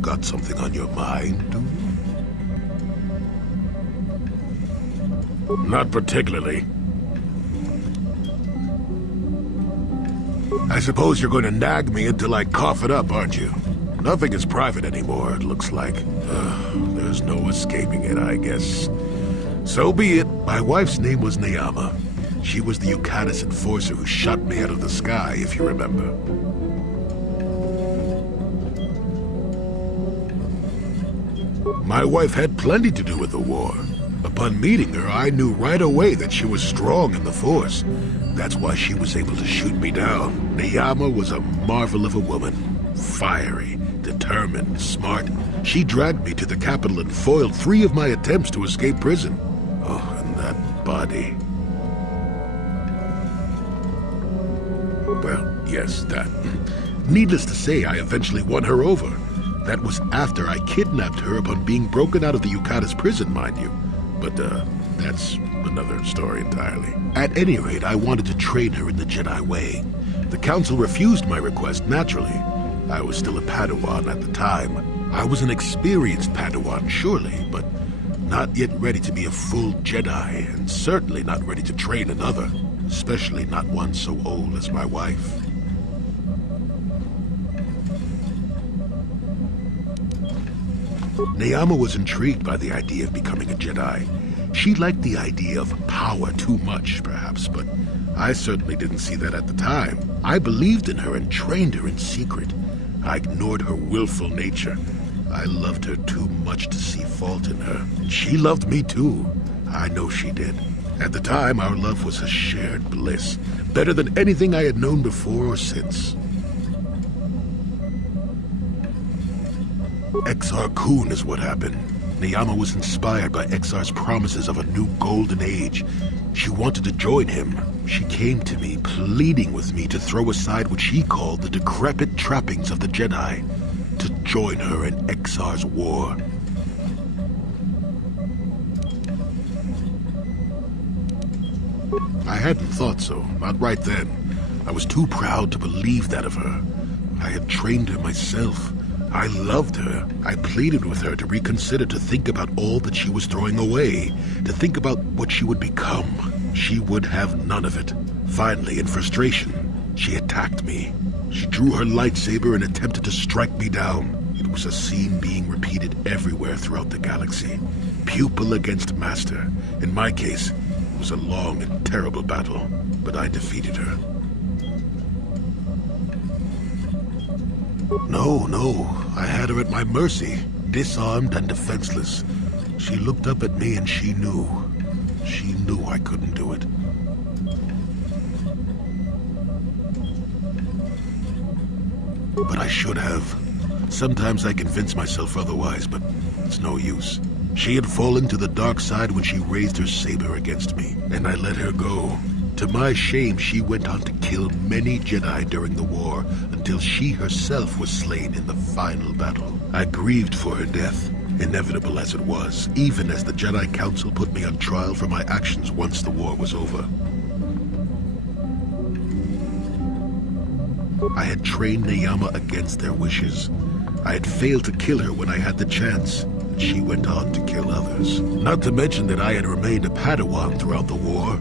Got something on your mind, dude? Not particularly. I suppose you're going to nag me until I cough it up, aren't you? Nothing is private anymore, it looks like. There's no escaping it, I guess. So be it. My wife's name was Neyama. She was the Yukatis enforcer who shot me out of the sky, if you remember. My wife had plenty to do with the war. Upon meeting her, I knew right away that she was strong in the Force. That's why she was able to shoot me down. Neyama was a marvel of a woman. Fiery, determined, smart. She dragged me to the capital and foiled 3 of my attempts to escape prison. Oh, and that body. Well, yes, that. Needless to say, I eventually won her over. That was after I kidnapped her upon being broken out of the Yukatis prison, mind you. But, that's another story entirely. At any rate, I wanted to train her in the Jedi way. The Council refused my request, naturally. I was still a Padawan at the time. I was an experienced Padawan, surely, but not yet ready to be a full Jedi, and certainly not ready to train another, especially not one so old as my wife. Neyama was intrigued by the idea of becoming a Jedi. She liked the idea of power too much, perhaps, but I certainly didn't see that at the time. I believed in her and trained her in secret. I ignored her willful nature. I loved her too much to see fault in her. She loved me too. I know she did. At the time, our love was a shared bliss, better than anything I had known before or since. Exar Kun is what happened. Neyama was inspired by Exar's promises of a new golden age. She wanted to join him. She came to me, pleading with me to throw aside what she called the decrepit trappings of the Jedi, to join her in Exar's war. I hadn't thought so, not right then. I was too proud to believe that of her. I had trained her myself. I loved her. I pleaded with her to reconsider, to think about all that she was throwing away, to think about what she would become. She would have none of it. Finally, in frustration, she attacked me. She drew her lightsaber and attempted to strike me down. It was a scene being repeated everywhere throughout the galaxy. Pupil against master. In my case, it was a long and terrible battle, but I defeated her. No, I had her at my mercy, disarmed and defenseless. She looked up at me and she knew I couldn't do it. But I should have. Sometimes I convince myself otherwise, but it's no use. She had fallen to the dark side when she raised her saber against me, and I let her go. To my shame, she went on to kill many Jedi during the war, until she herself was slain in the final battle. I grieved for her death, inevitable as it was, even as the Jedi Council put me on trial for my actions once the war was over. I had trained Neyama against their wishes. I had failed to kill her when I had the chance. She went on to kill others. Not to mention that I had remained a Padawan throughout the war.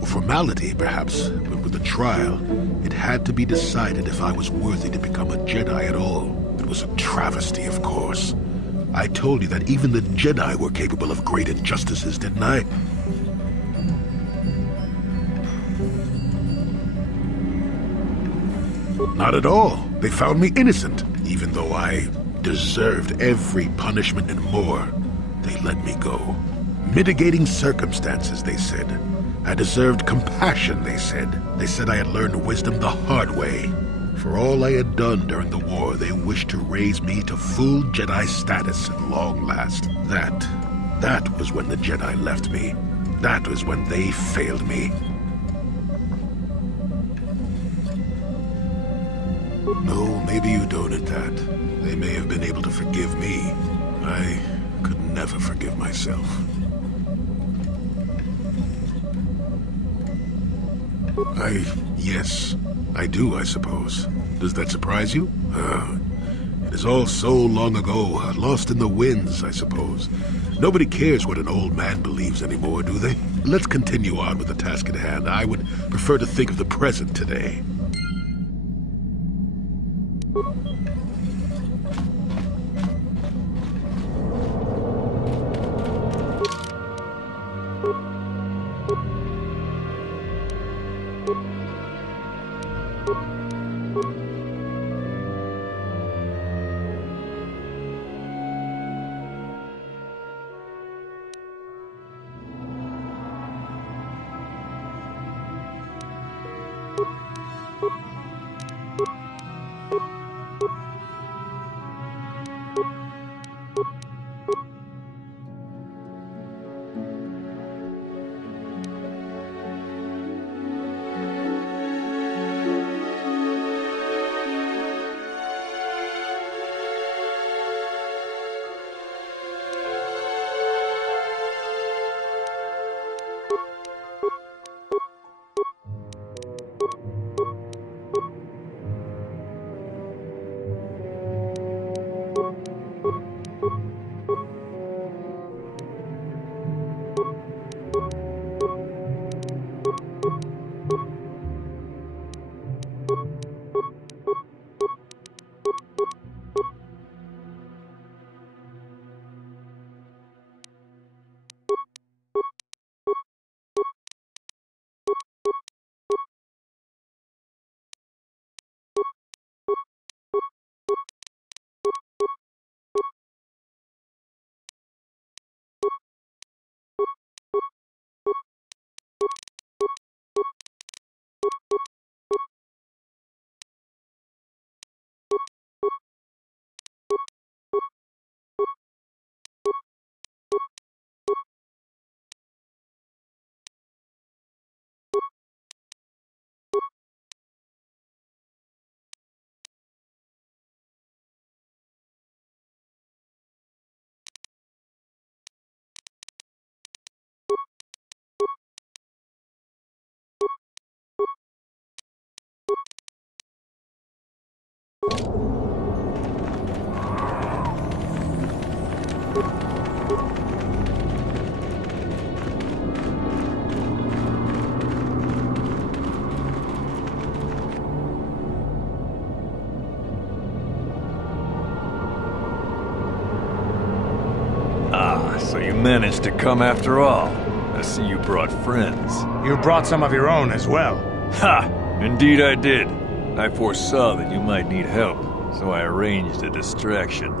A formality, perhaps, but with the trial, it had to be decided if I was worthy to become a Jedi at all. It was a travesty, of course. I told you that even the Jedi were capable of great injustices, didn't I? Not at all. They found me innocent, even though I deserved every punishment and more. They let me go. Mitigating circumstances, they said. I deserved compassion, they said. They said I had learned wisdom the hard way. For all I had done during the war, they wished to raise me to full Jedi status at long last. That was when the Jedi left me. That was when they failed me. No, maybe you don't at that. They may have been able to forgive me. I could never forgive myself. Yes, I do, I suppose. Does that surprise you? It It is all so long ago, lost in the winds, I suppose. Nobody cares what an old man believes anymore, do they? Let's continue on with the task at hand. I would prefer to think of the present today. So you managed to come after all. I see you brought friends. You brought some of your own as well. Ha! Indeed I did. I foresaw that you might need help, so I arranged a distraction.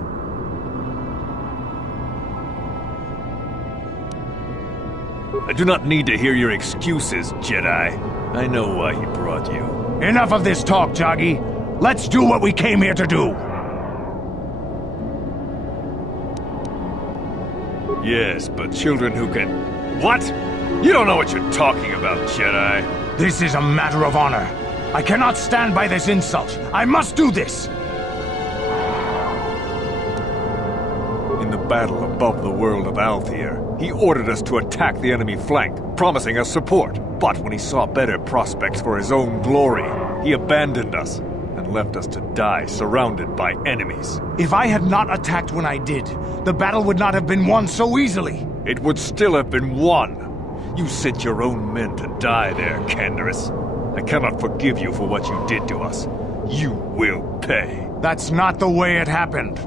I do not need to hear your excuses, Jedi. I know why he brought you. Enough of this talk, Joggy. Let's do what we came here to do. Yes, but children who can... What? You don't know what you're talking about, Jedi. This is a matter of honor. I cannot stand by this insult. I must do this. In the battle above the world of Althir, he ordered us to attack the enemy flank, promising us support. But when he saw better prospects for his own glory, he abandoned us and left us to die surrounded by enemies. If I had not attacked when I did, the battle would not have been won so easily. It would still have been won. You sent your own men to die there, Canderous. I cannot forgive you for what you did to us. You will pay. That's not the way it happened.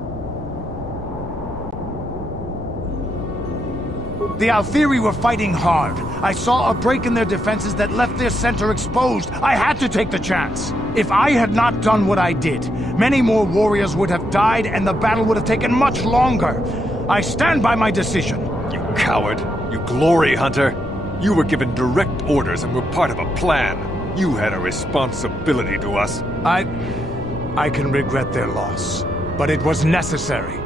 The Althiri were fighting hard. I saw a break in their defenses that left their center exposed. I had to take the chance. If I had not done what I did, many more warriors would have died and the battle would have taken much longer. I stand by my decision. You coward. You glory hunter. You were given direct orders and were part of a plan. You had a responsibility to us. I can regret their loss, but it was necessary.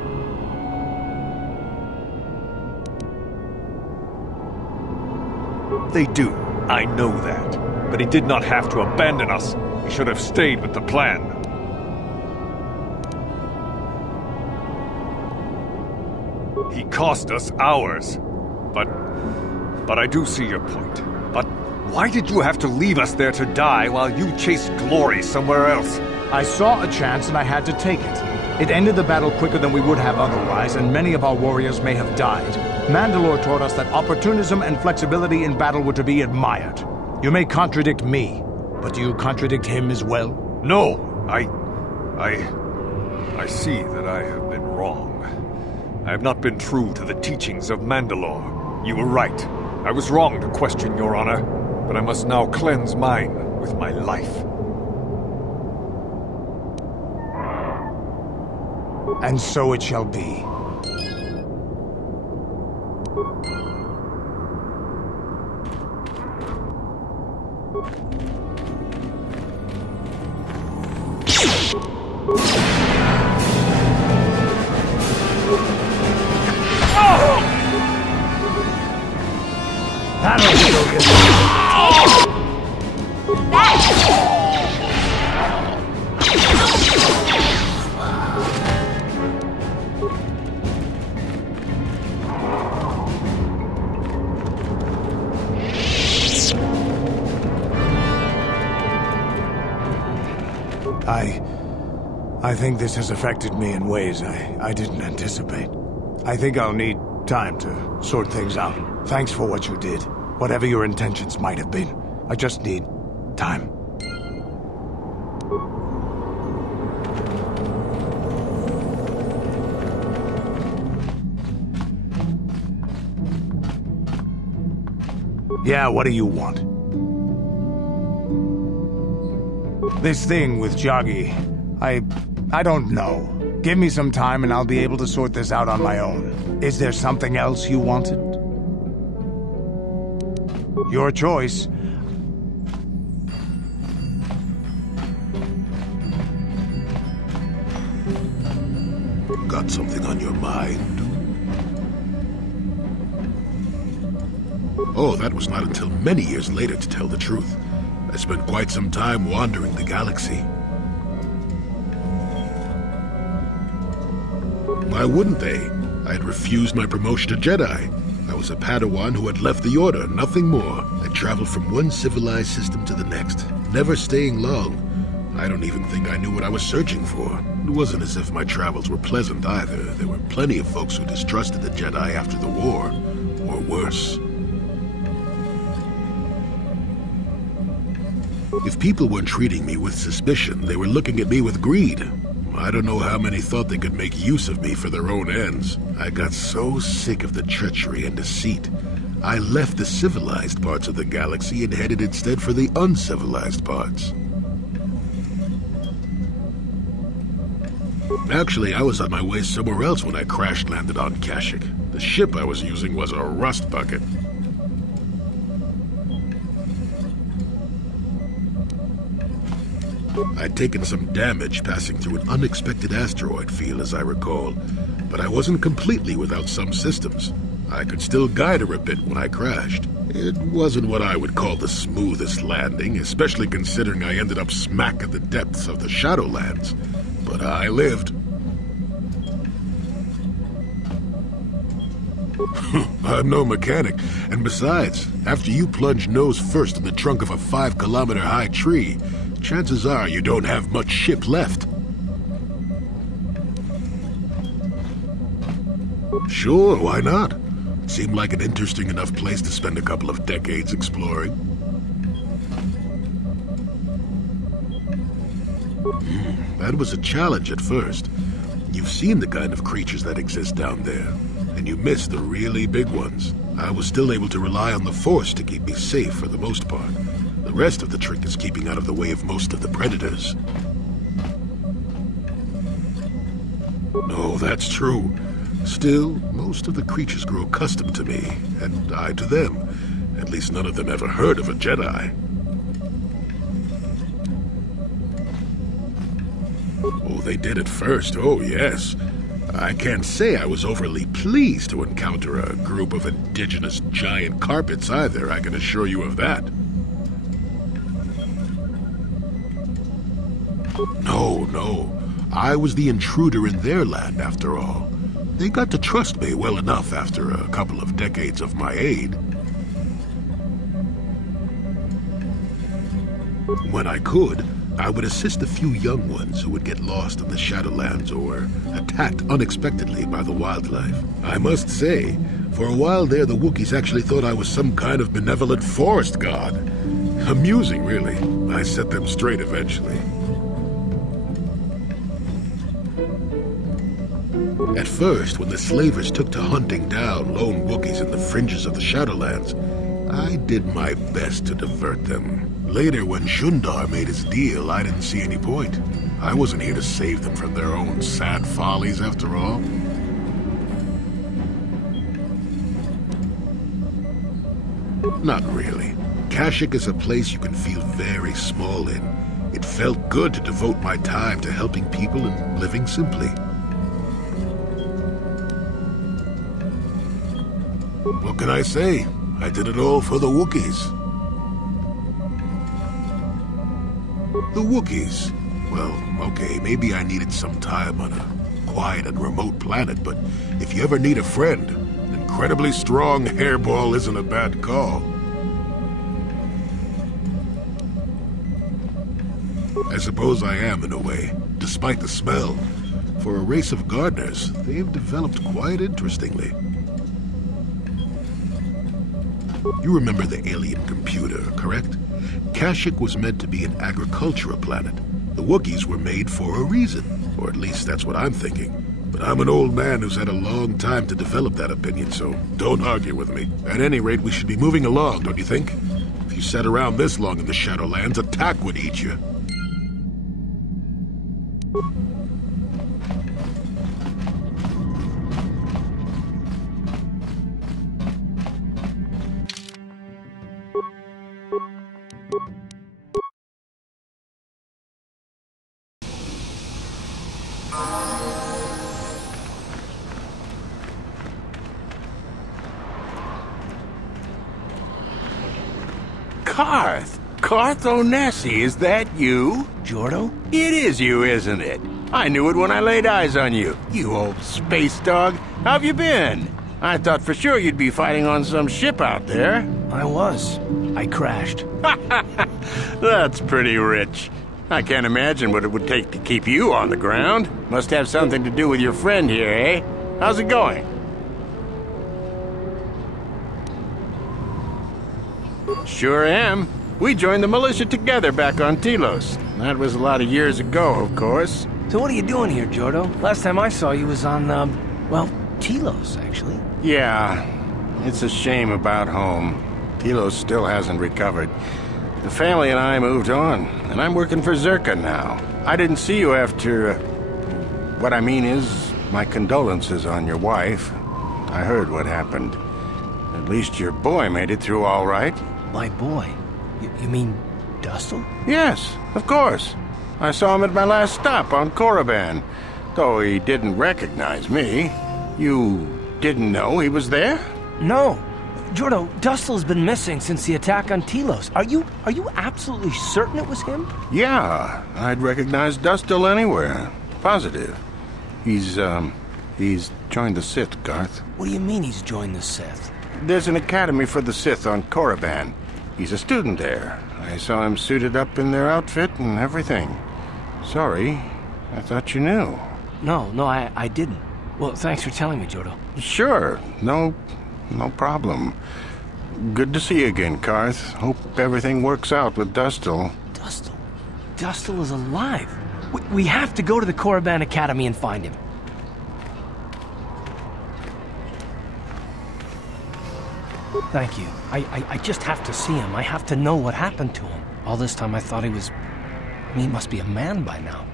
They do. I know that. But he did not have to abandon us. He should have stayed with the plan. He cost us hours. But I do see your point. But why did you have to leave us there to die while you chased glory somewhere else? I saw a chance and I had to take it. It ended the battle quicker than we would have otherwise, and many of our warriors may have died. Mandalore taught us that opportunism and flexibility in battle were to be admired. You may contradict me, but do you contradict him as well? No, I see that I have been wrong. I have not been true to the teachings of Mandalore. You were right. I was wrong to question your honor, but I must now cleanse mine with my life. And so it shall be. That'll kill you. I think this has affected me in ways I didn't anticipate. I think I'll need time to sort things out. Thanks for what you did. Whatever your intentions might have been. I just need time. Yeah, what do you want? This thing with Joggy, I don't know. Give me some time and I'll be able to sort this out on my own. Is there something else you wanted? Your choice. Got something on your mind? Oh, that was not until many years later, to tell the truth. I spent quite some time wandering the galaxy. Why wouldn't they? I had refused my promotion to Jedi. I was a Padawan who had left the Order, nothing more. I traveled from one civilized system to the next, never staying long. I don't even think I knew what I was searching for. It wasn't as if my travels were pleasant either. There were plenty of folks who distrusted the Jedi after the war, or worse. If people weren't treating me with suspicion, they were looking at me with greed. I don't know how many thought they could make use of me for their own ends. I got so sick of the treachery and deceit. I left the civilized parts of the galaxy and headed instead for the uncivilized parts. Actually, I was on my way somewhere else when I crash-landed on Kashyyyk. The ship I was using was a rust bucket. I'd taken some damage passing through an unexpected asteroid field, as I recall, but I wasn't completely without some systems. I could still guide her a bit when I crashed. It wasn't what I would call the smoothest landing, especially considering I ended up smack at the depths of the Shadowlands. But I lived. I'm no mechanic, and besides, after you plunge nose first in the trunk of a 5-kilometer-high tree, chances are you don't have much ship left. Sure, why not? It seemed like an interesting enough place to spend a couple of decades exploring. That was a challenge at first. You've seen the kind of creatures that exist down there, and you miss the really big ones. I was still able to rely on the Force to keep me safe for the most part. The rest of the trick is keeping out of the way of most of the predators. No, that's true. Still, most of the creatures grew accustomed to me, and I to them. At least none of them ever heard of a Jedi. Oh, they did at first, oh yes. I can't say I was overly pleased to encounter a group of indigenous giant carpets either, I can assure you of that. No. I was the intruder in their land, after all. They got to trust me well enough after a couple of decades of my aid. When I could, I would assist a few young ones who would get lost in the Shadowlands or attacked unexpectedly by the wildlife. I must say, for a while there, the Wookiees actually thought I was some kind of benevolent forest god. Amusing, really. I set them straight eventually. At first, when the slavers took to hunting down lone Wookiees in the fringes of the Shadowlands, I did my best to divert them. Later, when Shundar made his deal, I didn't see any point. I wasn't here to save them from their own sad follies, after all. Not really. Kashyyyk is a place you can feel very small in. It felt good to devote my time to helping people and living simply. What can I say? I did it all for the Wookiees. The Wookiees? Well, okay, maybe I needed some time on a quiet and remote planet, but if you ever need a friend, an incredibly strong hairball isn't a bad call. I suppose I am, in a way, despite the smell. For a race of gardeners, they've developed quite interestingly. You remember the alien computer, correct? Kashyyyk was meant to be an agricultural planet. The Wookiees were made for a reason, or at least that's what I'm thinking. But I'm an old man who's had a long time to develop that opinion, so don't argue with me. At any rate, we should be moving along, don't you think? If you sat around this long in the Shadowlands, attack would eat you. Carth Onesi, is that you? Jordo? It is you, isn't it? I knew it when I laid eyes on you. You old space dog. How've you been? I thought for sure you'd be fighting on some ship out there. I was. I crashed. That's pretty rich. I can't imagine what it would take to keep you on the ground. Must have something to do with your friend here, eh? How's it going? Sure am. We joined the militia together back on Telos. That was a lot of years ago, of course. So what are you doing here, Jordo? Last time I saw you was on, well, Telos, actually. Yeah, it's a shame about home. Telos still hasn't recovered. The family and I moved on, and I'm working for Zerka now. I didn't see you after... what I mean is, my condolences on your wife. I heard what happened. At least your boy made it through all right. My boy? You mean Dustle? Yes, of course. I saw him at my last stop on Korriban, though he didn't recognize me. You didn't know he was there? No. Jordo, Dustle's been missing since the attack on Telos. Are you absolutely certain it was him? Yeah, I'd recognize Dustle anywhere. Positive. He's joined the Sith, Garth. What do you mean he's joined the Sith? There's an academy for the Sith on Korriban. He's a student there. I saw him suited up in their outfit and everything. Sorry, I thought you knew. No, I didn't. Well, thanks for telling me, Jordo. Sure, no problem. Good to see you again, Carth. Hope everything works out with Dustle. Dustle? Dustle is alive. We have to go to the Korriban Academy and find him. Thank you. I just have to see him. I have to know what happened to him. All this time I thought he was... he must be a man by now.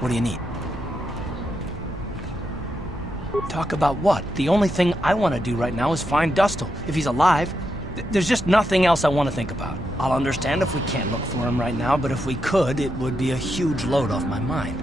What do you need? Talk about what? The only thing I want to do right now is find Dustle. If he's alive, there's just nothing else I want to think about. I'll understand if we can't look for him right now, but if we could, it would be a huge load off my mind.